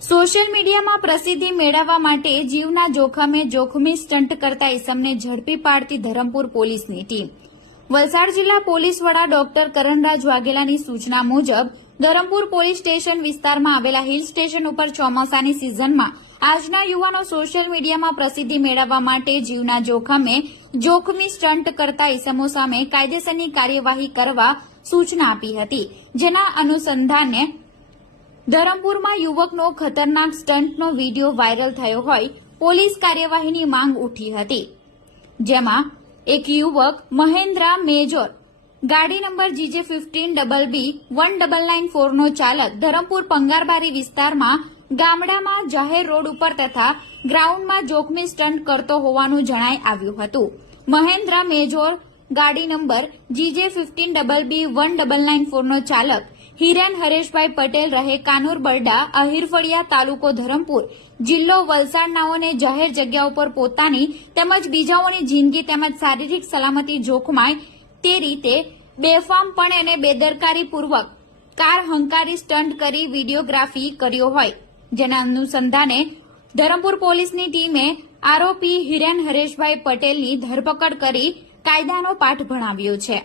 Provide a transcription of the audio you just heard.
Social મીડિયામાં પ્રસિદ્ધિ મેળવવા માટે જીવના જોખમે જોખમી સ્ટન્ટ કરતા ઇસમને ઝડપી પાડતી ધરમપુર પોલીસની ટીમ. વલસાડ જિલ્લા પોલીસ વડા ડોક્ટર કરણરાજ વાઘેલાની સૂચના મુજબ ધરમપુર પોલીસ સ્ટેશન વિસ્તારમાં આવેલા હિલ સ્ટેશન ઉપર ચોમાસાની સિઝનમાં આજના યુવાનો સોશિયલ મીડિયામાં પ્રસિદ્ધિ મેળવવા માટે જીવના જોખમે જોખમી સ્ટન્ટ કરતા ઇસમો સામે કાયદેસરની કાર્યવાહી કરવા સૂચના આપી હતી. જેના અનુસંધાને ધરમપુરમાં યુવકનો ખતરનાક સ્ટન્ટનો વિડીયો વાયરલ થયો હોય પોલીસ કાર્યવાહીની માંગ ઉઠી હતી. જેમાં એક યુવક મહેન્દ્રા મેજર ગાડી નંબર GJ15BB 1994 નો ચાલક ધરમપુર પંગારબારી વિસ્તારમાં ગામડામાં જાહેર રોડ ઉપર તથા ગ્રાઉન્ડમાં જોખમી સ્ટન્ટ કરતો હોવાનું જણાઈ આવ્યું હતું. મહેન્દ્રા મેજર ગાડી નંબર GJ15BB 1994 નો ચાલક હિરેન હરેશભાઈ પટેલ રહે કાનુર બરડા અહીરફળિયા તાલુકો ધરમપુર જિલ્લો વલસાડ નાઓને જાહેર જગ્યા ઉપર પોતાની તેમજ બીજાઓની જિંદગી તેમજ શારીરિક સલામતી જોખમાય તે રીતે બેફામપણે અને બેદરકારીપૂર્વક કાર હંકારી સ્ટન્ટ કરી વિડીયોગ્રાફી કર્યો હોય. જેના અનુસંધાને ધરમપુર પોલીસની ટીમે આરોપી હિરેન હરેશભાઈ પટેલની ધરપકડ કરી કાયદાનો પાઠ ભણાવ્યો છે.